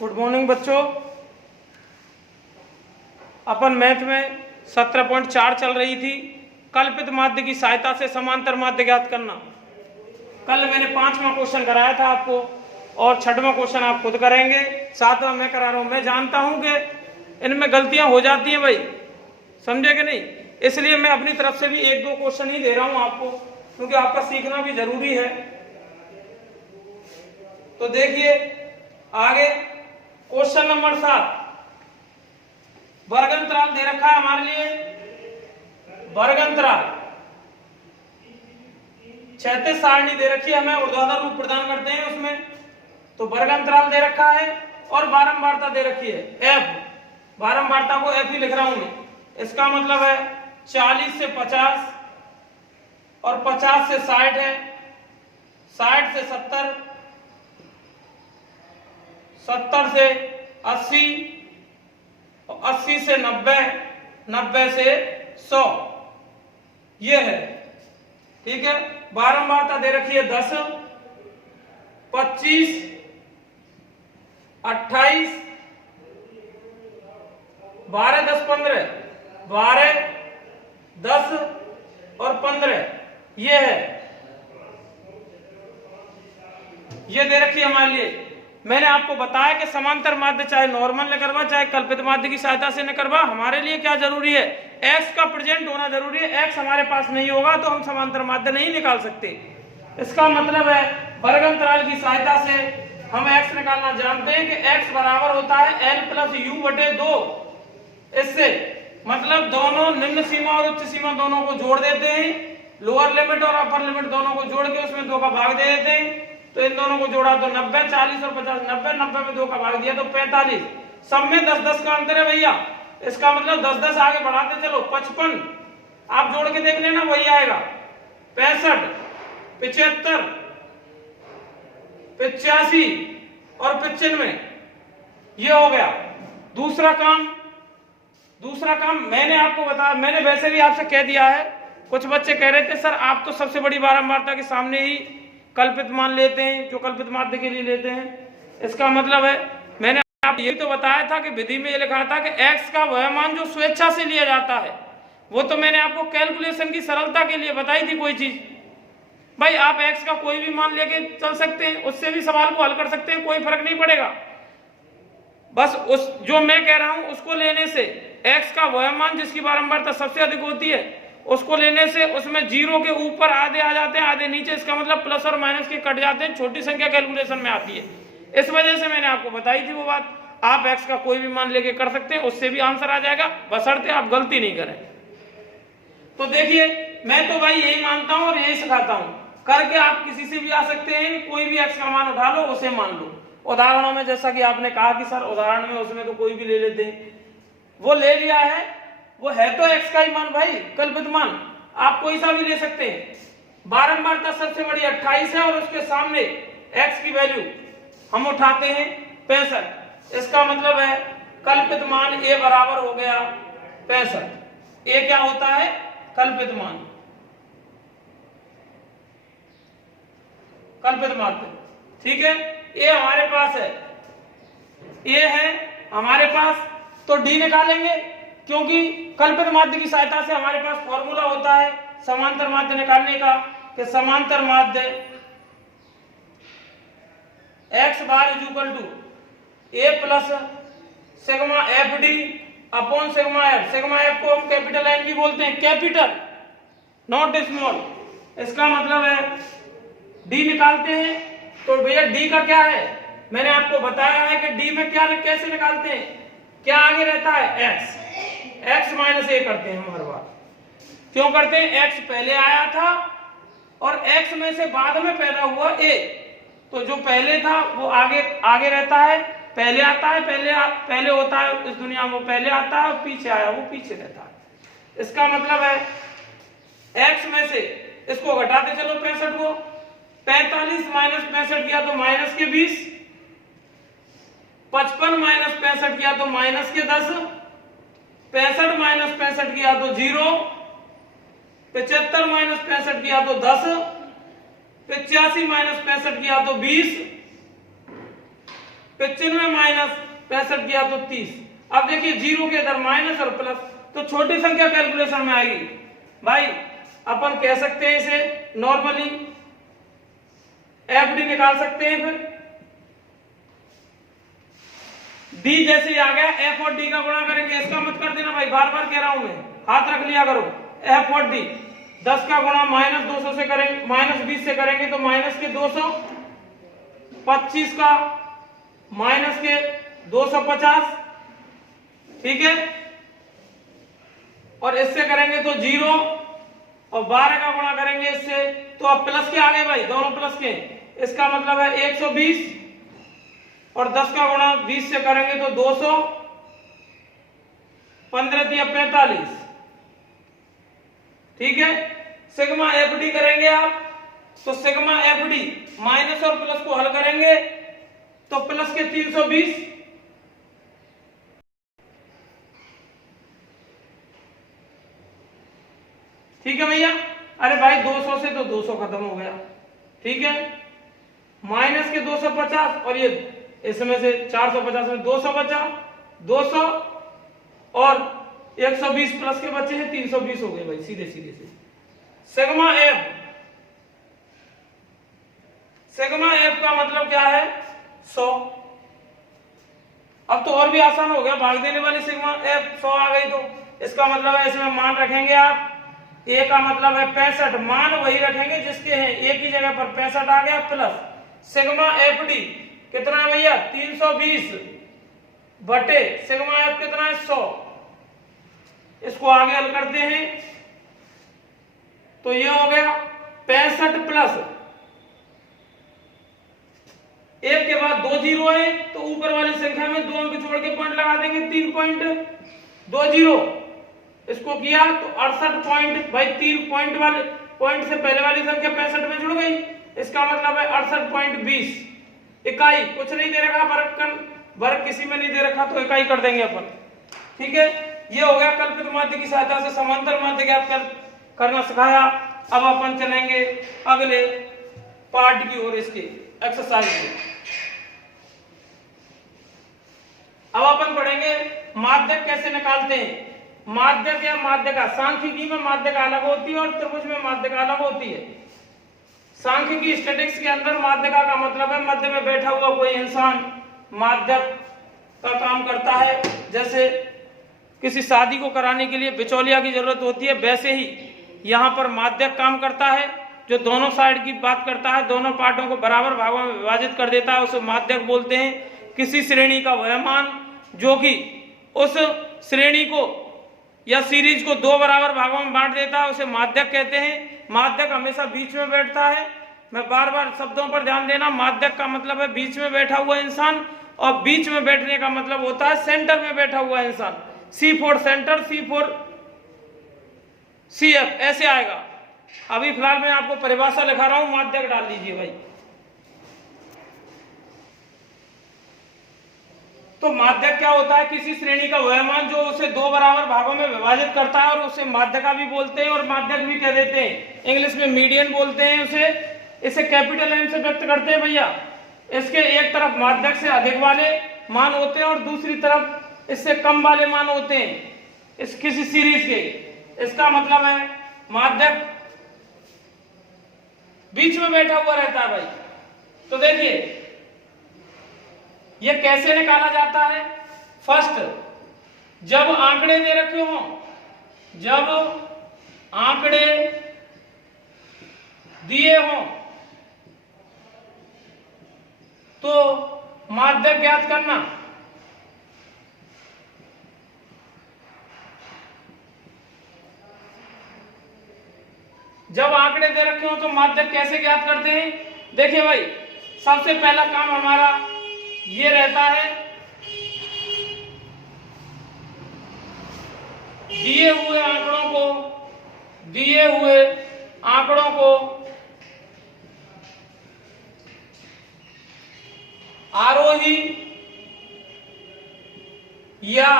Good morning बच्चों। अपन math में 17.4 चल रही थी। कल्पित माध्य की सहायता से समांतर माध्य ज्ञात करना। कल मैंने 5वां क्वेश्चन कराया था आपको और 6वां क्वेश्चन आप खुद करेंगे। 7वां मैं करा रहा हूं। मैं जानता हूं कि इनमें गलतियां हो जाती हैं भाई, समझे कि नहीं, इसलिए मैं अपनी तरफ से भी 1-2 क्वेश्चन ही दे रहा हूं आपको, क्योंकि आपका सीखना भी जरूरी है। तो देखिए आगे क्वेश्चन नंबर 7, वर्गंतराल दे रखा है हमारे लिए। वर्गंतराल क्षैतिज सारणी दे रखी है, हमें ऊर्ध्वाधर रूप प्रदान करते हैं उसमें। तो वर्गंतराल दे रखा है और बारंबारता दे रखी है f। बारंबारता को f ही लिख रहा हूं मैं। इसका मतलब है 40 से 50 और 50 से 60 है, 60 से 70, 70 से 80 और 80 से 90, 90 से 100, ये है। ठीक है, बारंबारता दे रखी है 10, 25, 28, 12, 10, 15, 12, 10 और 15, ये है। ये दे रखी है हमारे लिए। मैंने आपको बताया कि समांतर माध्य चाहे नॉर्मल न करवा चाहे कल्पित माध्य की सहायता से न करवा, हमारे लिए क्या जरूरी है, x का प्रेजेंट होना जरूरी है। x हमारे पास नहीं होगा तो हम समांतर माध्य नहीं निकाल सकते। इसका मतलब है वर्गंतराल की सहायता से हम x निकालना जानते हैं कि x बराबर होता है l प्लस u बटे 2। इससे मतलब दोनों निम्न सीमा और उच्च सीमा दोनों को जोड़ देते हैं, लोअर लिमिट और अपर लिमिट दोनों को जोड़ के उसमें 2 का भाग दे देते हैं। तो इन दोनों को जोड़ा तो 90, 40 और 50, 90, 90 में 2 का भाग दिया तो 45। सब में 10-10 का अंतर है भैया। इसका मतलब 10-10 आगे बढ़ाते चलो, 55 आप जोड़ के देख लेना, वही आएगा। 65, 75, 85 और 95, ये हो गया। दूसरा काम मैंने आपको बताया, मैंने वैसे भी आपसे कह दिया है। कुछ बच्चे कह रहे थे सर आप तो सबसे बड़ी बारंबारता के सामने ही कल्पित मान लेते हैं, जो कल्पित माध्य के लिए लेते हैं। इसका मतलब है मैंने आपको ये तो बताया था कि विधि में ये लिखा था कि x का वह मान जो स्वेच्छा से लिया जाता है, वो तो मैंने आपको कैलकुलेशन की सरलता के लिए बताई थी कोई चीज। भाई आप x का कोई भी मान लेके चल सकते हैं, उससे भी सवाल को हल कर सकते हैं, कोई फर्क नहीं पड़ेगा। बस उस जो मैं कह रहा हूं उसको लेने से x का वह मान जिसकी बारंबारता सबसे अधिक होती है उसको लेने से उसमें 0 के ऊपर आधे आ जाते हैं, आधे नीचे। इसका मतलब प्लस और माइनस के कट जाते हैं, छोटी संख्या कैलकुलेशन में आती है। इस वजह से मैंने आपको बताई थी वो बात। आप x का कोई भी मान लेके कर सकते हैं, उससे भी आंसर आ जाएगा, बशर्ते आप गलती नहीं करें। तो देखिए मैं तो भाई यही मानता हूं और यही सिखाता हूं, करके आप किसी से भी आ सकते हैं, कोई भी x का मान उठा लो, उसे मान लो। उदाहरणों में जैसा कि आपने कहा कि सर उदाहरण में उसमें तो कोई भी ले लेते हैं, वो ले लिया है, वो है तो x का ही मान भाई, कल्पित मान। आप कोई सा भी ले सकते हैं। बारंबारता सबसे बड़ी 28 है और उसके सामने x की वैल्यू हम उठाते हैं 65। इसका मतलब है कल्पित मान a बराबर हो गया 65। a क्या होता है, कल्पित मान, कल्पित माध्य। ठीक है, a हमारे पास है, a है हमारे पास, तो d निकालेंगे, क्योंकि कल्पित माध्य की सहायता से हमारे पास फॉर्मूला होता है समांतर माध्य निकालने का कि समांतर माध्य x bar is equal to a plus sigma F D upon sigma F. Sigma F को हम कैपिटल एन भी बोलते हैं, कैपिटल नॉट स्मॉल। इसका मतलब है d निकालते हैं तो भैया d का क्या है, मैंने आपको बताया है कि d में क्या कैसे निकालते हैं, क्या आगे रहता है x माइनस a करते हैं हम हर बार। क्यों करते हैं, x पहले आया था और x में से बाद में पैदा हुआ a, तो जो पहले था वो आगे रहता है, पहले आता है, पहले होता है इस दुनिया में, वो पहले आता है और पीछे आया वो पीछे रहता है। इसका मतलब है x में से इसको घटाते चलो 65 को, 45 माइनस 65 किया तो माइनस के 20, 55 माइनस 65 किया तो माइनस के 10, 65 माइनस 65 किया तो 0, 75 माइनस 65 किया तो 10, 85 माइनस 65 किया तो 20, 95 माइनस 65 किया तो 30। अब देखिए जीरो के इधर माइनस और प्लस, तो छोटी संख्या कैलकुलेशन में आएगी भाई। अपन कह सकते हैं इसे नॉर्मली एफडी निकाल सकते हैं। फिर डी जैसे ही आ गया, एफ और डी का गुणा करेंगे। इसका मत कर देना भाई, बार बार कह रहा हूं मैं, हाथ रख लिया करो। एफ और डी 10 का गुणा माइनस 200 से करेंगे, माइनस 20 से करेंगे तो माइनस के 200, 25 का माइनस के 250, ठीक है। और इससे करेंगे तो 0 और 12 का गुणा करेंगे इससे तो अब प्लस के आ गए भाई, दोनों प्लस के। इसका मतलब है 120 और 10 का गुणा 20 से करेंगे तो 200, 15 दिया 45, ठीक है। सिग्मा एफडी करेंगे आप, तो सिग्मा एफडी माइनस और प्लस को हल करेंगे तो प्लस के 320, ठीक है भैया। अरे भाई 200 से तो 200 खत्म हो गया, ठीक है। माइनस के 250 और ये इसमें से 450 में 200 बचा, 200 और 120 प्लस के बचे हैं 320 हो गए भाई, सीधे सीधे से। सिग्मा एफ, सिग्मा एफ का मतलब क्या है 100। अब तो और भी आसान हो गया, भाग देने वाली सिग्मा एफ 100 आ गई तो इसका मतलब है इसमें मान रखेंगे आप, ए का मतलब है 65, मान वही रखेंगे जिसके हैं, एक ही जगह पर 65 आ गया, प्लस सिग्मा एफ डी कितना है भैया 320 बटे सिग्मा एफ कितना है 100। इसको आगे हल करते हैं तो ये हो गया 65 प्लस एक के बाद 2 जीरो है तो ऊपर वाली संख्या में 2 अंक छोड़ के पॉइंट लगा देंगे, 3.20। इसको किया तो 68 पॉइंट, भाई 3 पॉइंट वाले पॉइंट से पहले वाली संख्या 65 में जुड़ गई। इसका मतलब है 68.20 इकाई। कुछ नहीं दे रखा, वर्ग किसी में नहीं दे रखा तो इकाई कर देंगे अपन, ठीक है। ये हो गया कल्पित माध्य की सहायता से समांतर माध्य ज्ञात करना सिखाया। अब अपन चलेंगे अगले पार्ट की ओर, इसके एक्सरसाइज में। अब अपन पढ़ेंगे माध्यक कैसे निकालते हैं। माध्यक या माध्यका, सांख्यिकी में माध्यका अलग होती है और त्रिभुज में माध्यका अलग होती है। सांख्यिकी स्टैटिक्स के अंदर माध्यका का मतलब है मध्य में बैठा हुआ कोई इंसान माध्यक का काम करता है। जैसे किसी शादी को कराने के लिए बिचौलिया की जरूरत होती है, वैसे ही यहाँ पर माध्यक काम करता है, जो दोनों साइड की बात करता है, दोनों पार्टों को बराबर भागों में विभाजित कर देता है, उसे माध्यक बोलते हैं। किसी श्रेणी का वह मान जो कि उस श्रेणी को या सीरीज को 2 बराबर भागों में बांट देता है, उसे माध्यक कहते हैं। माध्यक हमेशा बीच में बैठता है। मैं बार बार शब्दों पर ध्यान देना, माध्यक का मतलब है बीच में बैठा हुआ इंसान, और बीच में बैठने का मतलब होता है सेंटर में बैठा हुआ इंसान। C for centre, C for CF ऐसे आएगा। अभी फिलहाल मैं आपको परिभाषा लिखा रहा हूं, माध्यक डाल लीजिए भाई। तो माध्यक क्या होता है, किसी श्रेणी का वह मान जो उसे 2 बराबर भागों में विभाजित करता है, और उसे माध्यका भी बोलते हैं और माध्यक भी कह देते हैं। इंग्लिश में मीडियन बोलते हैं उसे। इसे कैपिटल M से व्यक्त करते हैं भैया। इसके एक तरफ माध्यक से अधिक वाले मान होते हैं और दूसरी तरफ इससे कम वाले मान होते हैं इस किसी सीरीज के। इसका मतलब है माध्यक बीच में बैठा हुआ रहता है भाई। तो देखिए ये कैसे निकाला जाता है। फर्स्ट, जब आंकड़े दे रखे हों, जब आंकड़े दिए हों तो माध्यक ज्ञात करना। जब आंकड़े दे रखे हो तो माध्यक कैसे ज्ञात करते हैं। देखिए भाई, सबसे पहला काम हमारा ये रहता है, दिए हुए आंकड़ों को आरोही या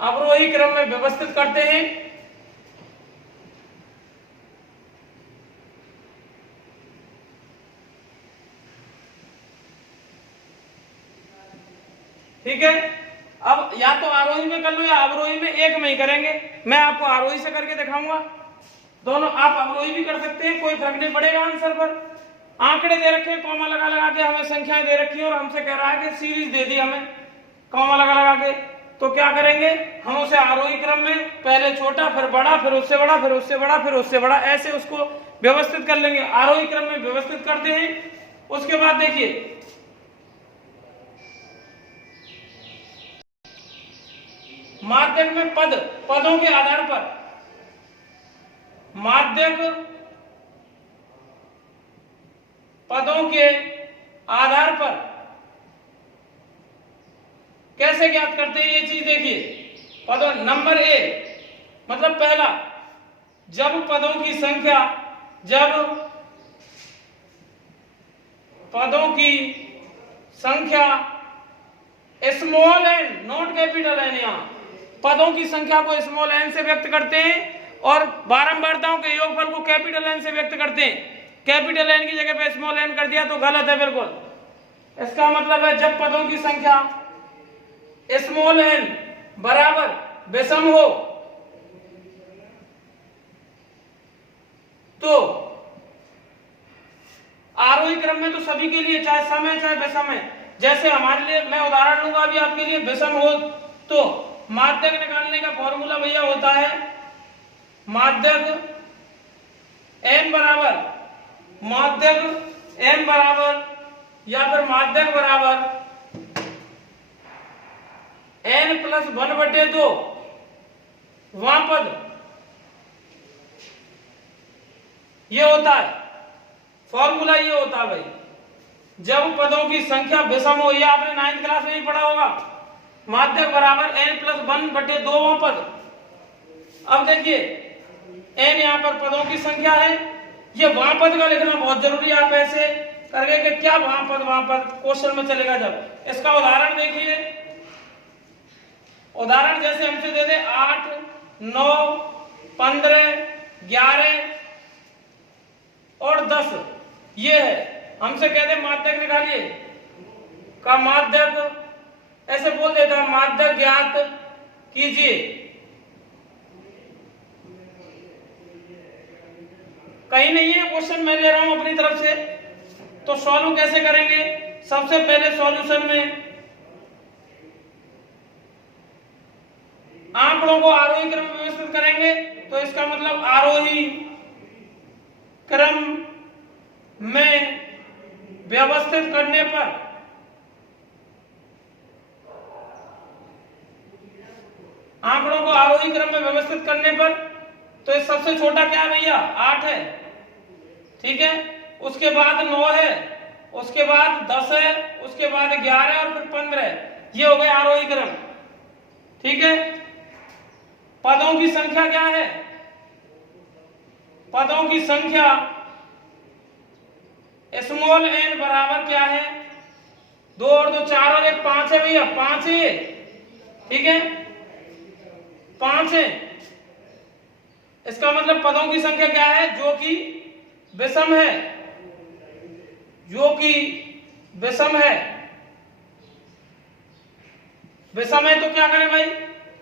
अवरोही क्रम में व्यवस्थित करते हैं। ठीक है। अब या तो आरोही में कर लो या अवरोही में, एक में ही करेंगे। मैं आपको आरोही से करके दिखाऊंगा, दोनों आप अवरोही भी कर सकते हैं, कोई फर्क नहीं पड़ेगा आंसर पर। आंकड़े दे रखे हैं, कॉमा लगा लगा के हमें संख्याएं दे रखी है और हमसे कह रहा है कि सीरीज दे दी हमें कॉमा लगा लगा के, तो क्या करेंगे हम उसे आरोही क्रम में पहले छोटा फिर बड़ा फिर उससे बड़ा फिर उससे बड़ा फिर उससे बड़ा ऐसे उसको व्यवस्थित कर लेंगे। आरोही क्रम में व्यवस्थित करते हैं। उसके बाद देखिए माध्यक में पदों के आधार पर, माध्यक पदों के आधार पर कैसे ज्ञात करते हैं ये चीज देखिए। पदों नंबर ए मतलब पहला, जब पदों की संख्या small N not capital N, यहां पदों की संख्या को स्मॉल एन से व्यक्त करते हैं और बारंबारताओं के योगफल को कैपिटल एन से व्यक्त करते हैं। कैपिटल एन की जगह पे स्मॉल एन कर दिया तो गलत है बिल्कुल। इसका मतलब है जब पदों की संख्या स्मॉल एन बराबर विषम हो तो आरोही क्रम में तो सभी के लिए चाहे सम है चाहे विषम है, जैसे हमारे लिए मैं उदाहरण लूंगा अभी आपके लिए, विषम हो तो माध्यक निकालने का फॉर्मूला भैया होता है माध्यक m बराबर या फिर माध्यक बराबर n+1/2 वहां पद, ये होता है फॉर्मूला, ये होता है भाई जब पदों की संख्या विषम हो, ये आपने 9th क्लास में ही पढ़ा होगा, माध्यक बराबर n+1/2 वहां पद। अब देखिए n यहां पर पदों की संख्या है, ये वहां पद का लिखना बहुत जरूरी है। आप ऐसे करके कि क्या वहां पद क्वेश्चन में चलेगा जब। इसका उदाहरण देखिए, उदाहरण जैसे हमसे दे दे 8, 9, 15, 11 और 10, ये है, हमसे कह दे माध्यक निकालिए का माध्यक, ऐसे बोल देता माध्यक ज्ञात कीजिए। कहीं नहीं है क्वेश्चन, मैं ले रहा हूं अपनी तरफ से। तो सॉल्व कैसे करेंगे, सबसे पहले सॉल्यूशन में आंकड़ों को आरोही क्रम में व्यवस्थित करेंगे, तो इसका मतलब आरोही क्रम में व्यवस्थित करने पर आंकड़ों को आरोही क्रम में व्यवस्थित करने पर तो ये सबसे छोटा क्या है भैया 8 है, ठीक है, उसके बाद 9 है, उसके बाद 10 है, उसके बाद 11 और फिर 15 है, ये हो गए आरोही क्रम। ठीक है, पदों की संख्या क्या है, पदों की संख्या स्मॉल एन बराबर क्या है 2 और 2 4 और 1 5 है भैया, 5 है, ठीक है 5 है। इसका मतलब पदों की संख्या क्या है जो कि विषम है, जो कि विषम है। विषम है तो क्या करें भाई,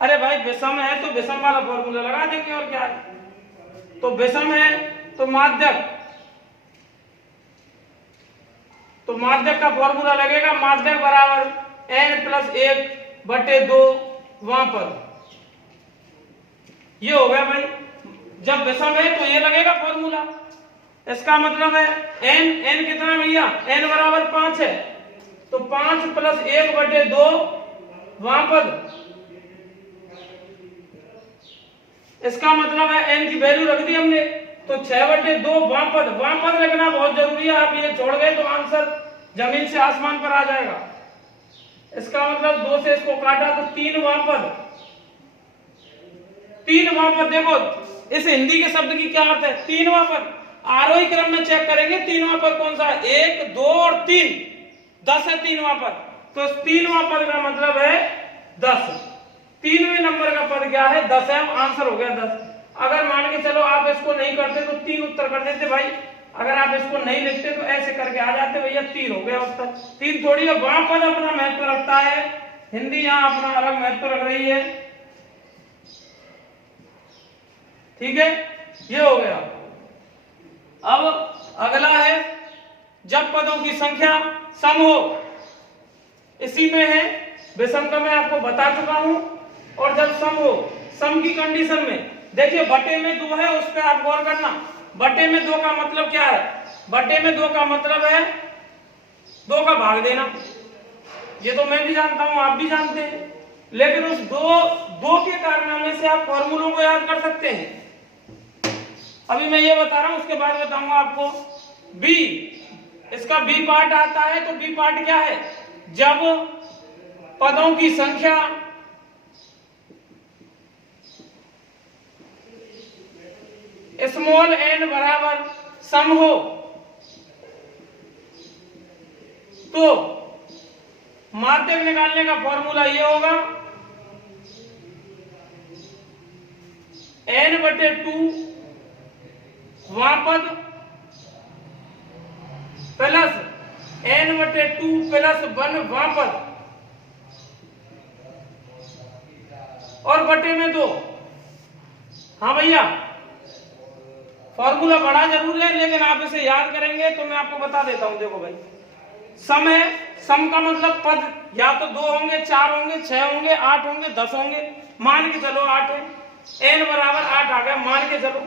अरे भाई विषम है तो विषम वाला फॉर्मूला लगा देंगे और क्या है। तो विषम है तो माध्यक का फॉर्मूला लगेगा माध्यक बराबर n+1/2 वहां पर, ये हो गया भाई। जब विषम है तो ये लगेगा फॉर्मूला। इसका मतलब है n कितना भैया, n बराबर 5 है तो 5 + 1/2 वहां पर। इसका मतलब है n की वैल्यू रख दी हमने तो 6/2 वहां पद लिखना बहुत जरूरी है। आप ये छोड़ गए तो आंसर जमीन से आसमान पर आ जाएगा। इसका मतलब 2 से इसको काटा तो 3 वहां पद, 3 वहां पद। देखो इस हिंदी के शब्द की क्या अर्थ है, 3 वहां पद। आरोही क्रम में चेक करेंगे 3 वहां पद कौन सा है, 1 2 और 3, 10 है 3 वहां पद। तो 3 वहां पद का मतलब है 10, 3वें नंबर का पद क्या है 10 है, आंसर हो गया 10। अगर मान के चलो आप इसको नहीं करते तो 3 उत्तर कर देते भाई, अगर आप इसको नहीं लिखते तो ऐसे करके आ जाते भैया 3 हो गया उत्तर। 3 थोड़ी है, वहां पद अपना महत्व रखता है हिंदी यहाँ अपना अलग महत्व रख रही है। ठीक है, ये हो गया। अब अगला है जब पदों की संख्या सम हो, इसी में है विषम का मैं आपको बता चुका हूं। और जब सम हो, सम की कंडीशन में देखिए बटे में 2 है, उस पर आप गौर करना। बटे में 2 का मतलब क्या है? बटे में 2 का मतलब है 2 का भाग देना। ये तो मैं भी जानता हूं, आप भी जानते हैं, लेकिन उस दो के कारनामे से आप फॉर्मूलों को याद कर सकते हैं। अभी मैं ये बता रहा हूं, उसके बाद बताऊंगा आपको। बी, इसका बी पार्ट आता है, तो बी पार्ट क्या है? जब पदों की संख्या स्मॉल एन बराबर सम हो, तो माध्यक निकालने का फॉर्मूला ये होगा n/2 वहां पद प्लस n/2 प्लस 1 वहां पद और बटे में 2। हाँ भैया, फॉर्मूला बड़ा जरूर है, लेकिन आप इसे याद करेंगे तो मैं आपको बता देता हूं। देखो भाई, सम है, सम का मतलब पद या तो 2 होंगे, 4 होंगे, 6 होंगे, 8 होंगे, 10 होंगे। मान के चलो 8 है, n बराबर 8 आ गया, मान के चलो।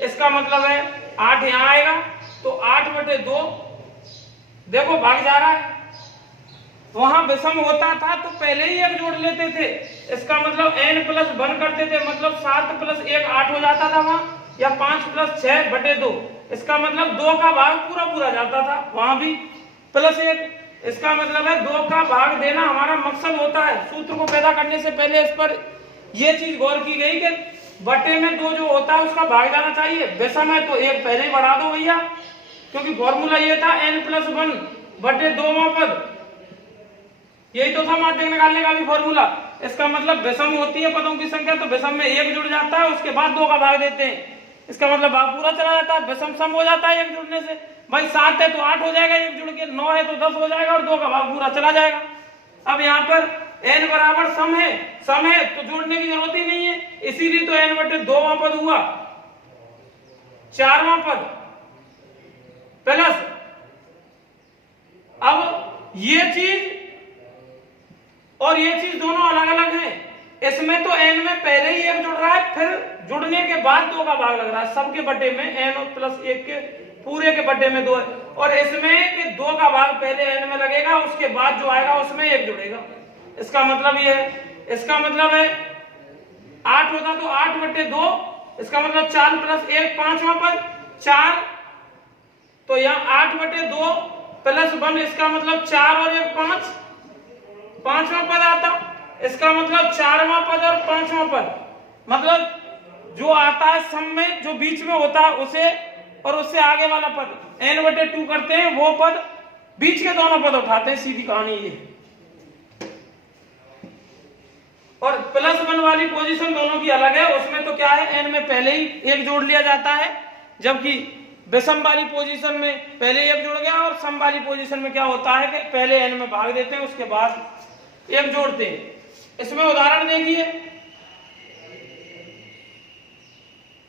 इसका मतलब है 8 यहां आएगा, तो 8/2 देखो भाग जा रहा है। वहां विषम होता था तो पहले ही 1 जोड़ लेते थे, इसका मतलब n+1 करते थे, मतलब 7 + 1 8 हो जाता था वहां, या 5 + 6/2। इसका मतलब 2 का भाग पूरा जाता था, वहां भी +1। इसका मतलब है 2 का भाग देना हमारा मकसद होता है। सूत्र को पैदा करने से पहले इस पर यह चीज गौर की गई कि बटे में 2 जो होता है उसका भाग जाना चाहिए। विषम है तो 1 पहले ही बढ़ा दो भैया, क्योंकि फॉर्मूला ये था n+1/2वां पद। यही तो था माध्यक निकालने का भी फॉर्मूला। इसका मतलब विषम होती है पदों की संख्या, तो विषम में 1 जुड़ जाता है, उसके बाद 2 का भाग देते हैं। इसका मतलब भाग पूरा चला जाता है, विषम सम हो जाता है 1 जुड़ने से। भाई 7 है तो 8 हो जाएगा 1 जुड़ के, 9 है तो 10 हो जाएगा, और 2 का भाग पूरा चला जाएगा। अब यहाँ पर n बराबर सम है तो जोड़ने की जरूरत ही नहीं है, इसीलिए तो n/2वां पद हुआ, 4वां पद प्लस। अब ये चीज और ये चीज दोनों अलग अलग हैं। इसमें तो n में पहले ही 1 जुड़ रहा है, फिर जुड़ने के बाद 2 का भाग लग रहा है। सबके बटे में n+1 के पूरे के बटे में 2 है, और इसमें कि 2 का भाग पहले n में लगेगा, उसके बाद जो आएगा उसमें 1 जुड़ेगा। इसका मतलब ये है, इसका मतलब है 8 होता तो 8/2, इसका मतलब 4 + 1 5वां पद 4, तो यहाँ 8/2 + 1, इसका मतलब 4 और 1 5, 5वां पद आता। इसका मतलब 4वां पद और 5वां पद, मतलब जो आता है सम में, जो बीच में होता है उसे, और उससे आगे वाला पद n/2 करते हैं, वो पद बीच के दोनों पद उठाते हैं। सीधी कहानी ये। और +1 वाली पोजीशन दोनों की अलग है, उसमें तो क्या है, n में पहले ही 1 जोड़ लिया जाता है, जबकि विषम वाली पोजीशन में पहले 1 जुड़ गया, और सम वाली पोजीशन में क्या होता है कि पहले n में भाग देते हैं, उसके बाद 1 जोड़ते हैं। इसमें उदाहरण देखिए,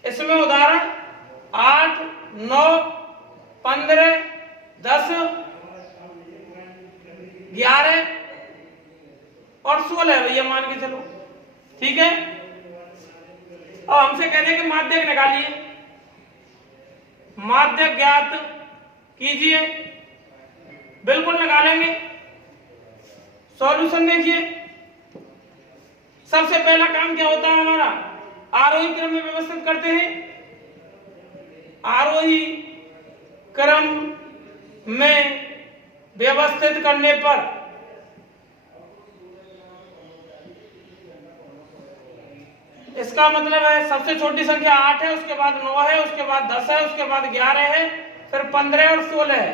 इसमें उदाहरण 8 9 15 10 11 और 16 भैया मान के चलो, ठीक है। अब हमसे कहते हैं कि माध्यक निकालिए, माध्यक ज्ञात कीजिए। बिल्कुल निकालेंगे। सॉल्यूशन देखिए, सबसे पहला काम क्या होता है हमारा, आरोही क्रम में व्यवस्थित करते हैं। आरोही क्रम में व्यवस्थित करने पर इसका मतलब है सबसे छोटी संख्या 8 है, उसके बाद 9 है, उसके बाद 10 है, उसके बाद 11 है, फिर 15 और 16 है।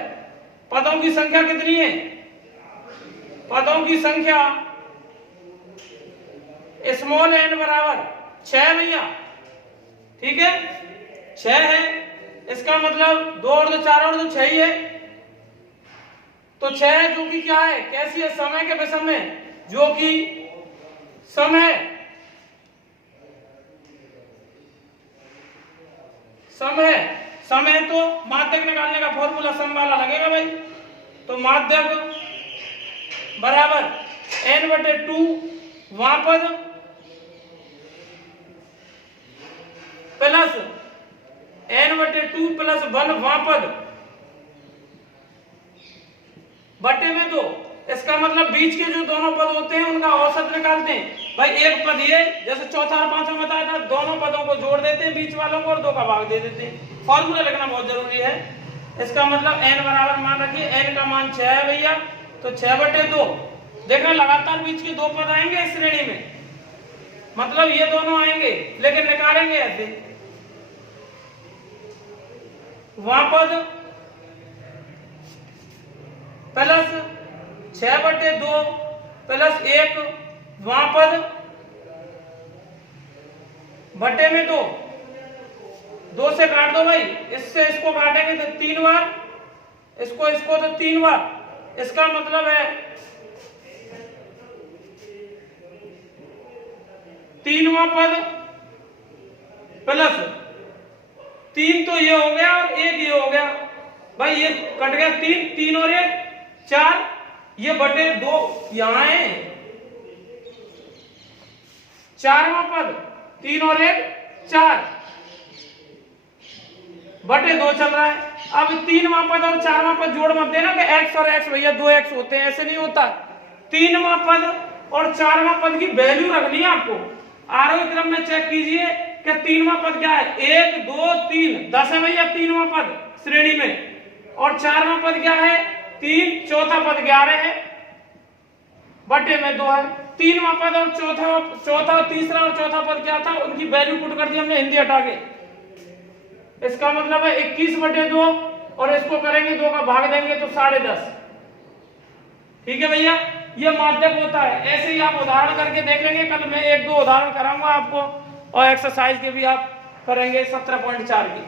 पदों की संख्या कितनी है? पदों की संख्या स्मॉल n बराबर 6 भैया, ठीक है, 6 है। इसका मतलब 2 और 2 4 और 2 6 ही है, तो 6 जो कि क्या है, कैसी है, समय के विषम में जो कि सम है, सम है, सम है तो माध्यक निकालने का फॉर्मूला सम वाला लगेगा भाई। तो माध्यक बराबर n/2 वहां पद प्लस n/2 प्लस 1 वहां पद बटे में 2। इसका मतलब बीच के जो दोनों पद होते हैं उनका औसत निकालते हैं भाई। एक पद ये, जैसे चौथा और पांचवा बताया था, दोनों पदों को जोड़ देते हैं बीच वालों को और 2 का भाग दे देते हैं। फॉर्मूला लिखना बहुत जरूरी है। इसका मतलब n बराबर मान रखिए, n का मान 6 है भैया, तो 6/2। देखना लगातार बीच के 2 पद आएंगे इस श्रेणी में, मतलब ये दोनों आएंगे, लेकिन निकालेंगे ऐसे। वहां पद प्लस 6/2 प्लस 1 वहां पद बटे में 2। 2 से काट दो भाई, इससे इसको काटेंगे तो 3 बार, इसको तो 3 बार। इसका मतलब है 3वां पद प्लस 3 तो ये हो गया और 1 ये हो गया भाई, ये कट गया 3 और 1 4, ये बटे 2 यहां है। 4वां पद 3 और 1 4 बटे 2 चल रहा है। अब 3वां पद और 4वां पद जोड़ मत देना कि x और x भैया 2x होते हैं, ऐसे नहीं होता। 3वां पद और 4वां पद की वैल्यू रखनी है आपको। आरोही क्रम में चेक कीजिए कि 3वां पद क्या है, 1 2 3 10 है भैया 3वां पद श्रेणी में, और 4वां पद क्या है 3, चौथा पद 11 है बटे में 2 है। 3वां पद और चौथा तीसरा और चौथा पद क्या था, उनकी वैल्यू पुट कर दी हमने हिंदी हटा के। इसका मतलब है 21/2 और इसको करेंगे 2 का भाग देंगे तो 10.5। ठीक है भैया, ये माध्यक होता है। ऐसे ही आप उदाहरण करके देख लेंगे, कल मैं 1-2 उदाहरण कराऊंगा आपको, और एक्सरसाइज के भी आप करेंगे 17.4 की।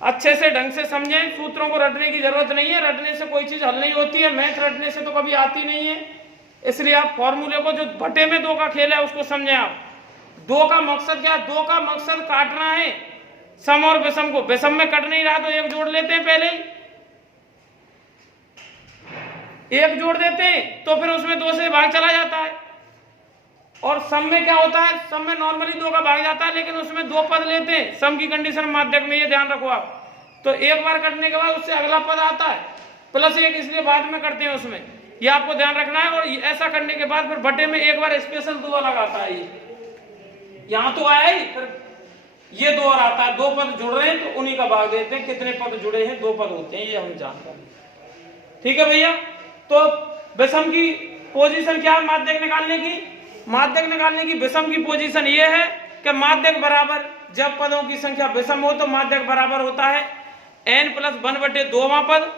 अच्छे से ढंग से समझें, सूत्रों को रटने की जरूरत नहीं है, रटने से कोई चीज हल नहीं होती है, मैथ रटने से तो कभी आती नहीं है। इसलिए आप फॉर्मूले को, जो बटे में 2 का खेल है उसको समझें आप। 2 का मकसद क्या है, 2 का मकसद काटना है सम और विषम को। विषम में कट नहीं रहा तो 1 जोड़ लेते हैं, पहले ही 1 जोड़ देते हैं तो फिर उसमें 2 से भाग चला जाता है। और सम में क्या होता है, सम में नॉर्मली 2 का भाग जाता है, लेकिन उसमें 2 पद लेते हैं सम की कंडीशन माध्यक में, ये ध्यान रखो आप। तो एक बार कटने के बाद उससे अगला पद आता है प्लस 1, इसलिए बाद में करते हैं उसमें, ये आपको ध्यान रखना है। और ऐसा करने के बाद फिर बटे में एक बार स्पेशल 2 अलग आता है। ये यहां तो आया ही, फिर ये 2 और आता है। 2 पद जुड़ रहे हैं तो उन्हीं का भाग देते हैं। कितने पद जुड़े हैं, 2 पद होते हैं, ये हम जानते हैं। ठीक है भैया, तो विषम की पोजीशन क्या है माध्यक निकालने की? माध्यक निकालने की विषम की पोजीशन ये है कि माध्यक बराबर, जब पदों की संख्या विषम हो तो माध्यक बराबर होता है n+1/2 वां पद,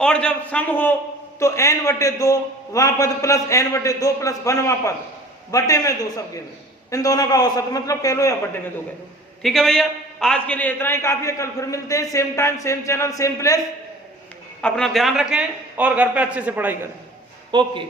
और जब सम हो तो n/2 वां पद प्लस n/2 प्लस 1 वां पद बटे में 2 सबके में। इन दोनों का औसत मतलब कह लो या बटे में 2 कह लो। ठीक है भैया, आज के लिए इतना ही काफी है। कल फिर मिलते हैं, same time same channel same place. अपना ध्यान रखें और घर पे अच्छे से पढ़ाई करें। ओके।